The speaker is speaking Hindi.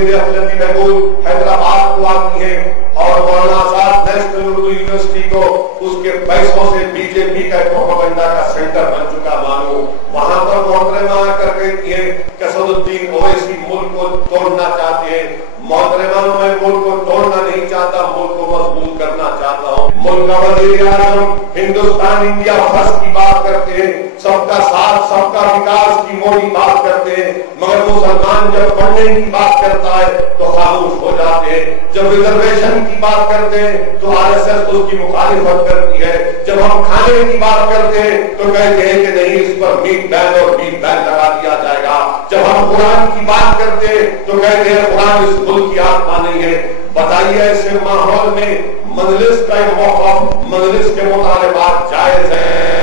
वजीर अखिलती महमूद हैदराबाद को आती है और मौलाना आजाद नेशनल उर्दू यूनिवर्सिटी को उसके पैसों से बीजेपी का प्रोपेगेंडा का सेंटर बन चुका मानो। वहां पर मोहतरमा आकर कहती है कि असदुद्दीन ओवैसी मुल्क को तोड़ना चाहते हैं। मोहतरमा, मैं मुल्क को तोड़ना नहीं चाहता, मुल्क को मजबूत करना चाहता हूँ। मुल्क का वजीर आजम हिंदुस्तान इंडिया फर्स्ट की बात करते हैं, सबका साथ सबका विकास की मोटी बात करते हैं, मगर मुसलमान जब पढ़ने की बात करता है तो खामोश हो जाते हैं। जब रिजर्वेशन की बात करते हैं तो आरएसएस उसकी मुखालिफत करती है। जब हम खाने की बात करते हैं तो कहते हैं कि नहीं, इस पर मीट बैन और बीट बैन लगा दिया जाएगा। जब हम कुरान की बात करते हैं तो कहते हैं कुरान इस मुल्क की आत्मा नहीं है। बताइए ऐसे माहौल में मजलिस का मौका, मजलिस के मुतालिबात जायज है?